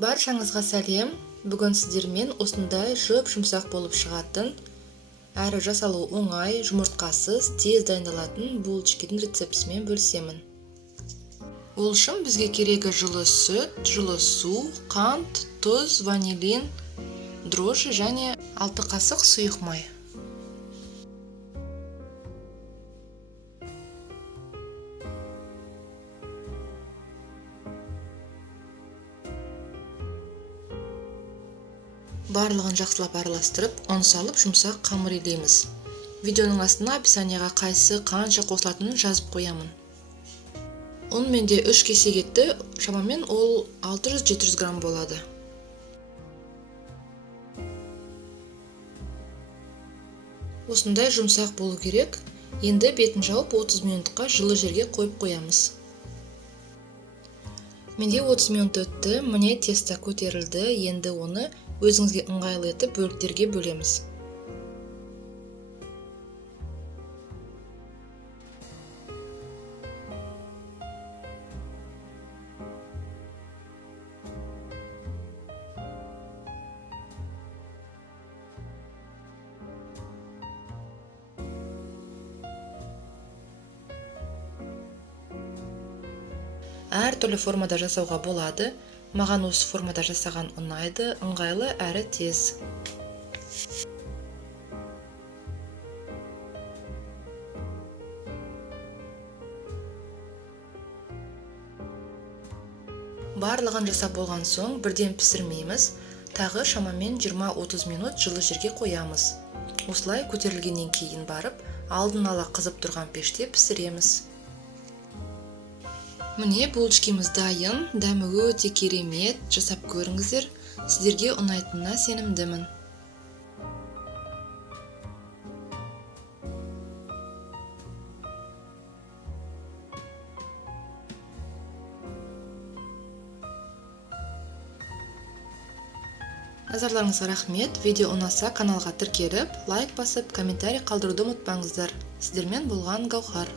Баршаңызға сәлем. Бүгін сіздермен осындай жұмсақ болып шығатын, әрі жасалу оңай, жұмыртқасыз, тез дайындалатын булочканың рецептісімен бөлісемін. Ол үшін бізге керегі жылы сүт, жылы су, қант, тұз, ванилин, дрожжи және 6 қасық сұйық май. Барлығын жақсылап араластырып, ұн салып, жұмсақ қамыр илейміз. Видеоның астына описанияға қайсы қанша қосылатынын жазып қоямын. Ұн менде 3 кесе кетті, шамамен ол 600-700 грамм болады. Осындай жұмсақ болу керек. Енді бетін жауып 30 минутқа жылы жерге қойып қоямыз. Менде 30 минут өтті, міне тесто көтерілді, енді оны өзіңізге ыңғайлы етіп бөліктерге бөлеміз. Әр түрлі формада жасауға болады. Маған осы формада жасаған ұнайды, ыңғайлы әрі тез. Барлығын жасап болған соң бірден пісірмейміз, тағы шамамен 20-30 минут жылы жерге қоямыз. Осылай көтерілгеннен кейін барып, алдын ала қызып тұрған пеште пісіреміз. Міне булочкамыз дайын, дәмі өте керемет, жасап көріңіздер, сіздерге ұнайтынына сенімдімін. Назарларыңызға рахмет. Видео ұнаса каналға тіркеліп, лайк басып, комментарий қалдыруды ұмытпаңыздар. Сіздермен болған Гаухар.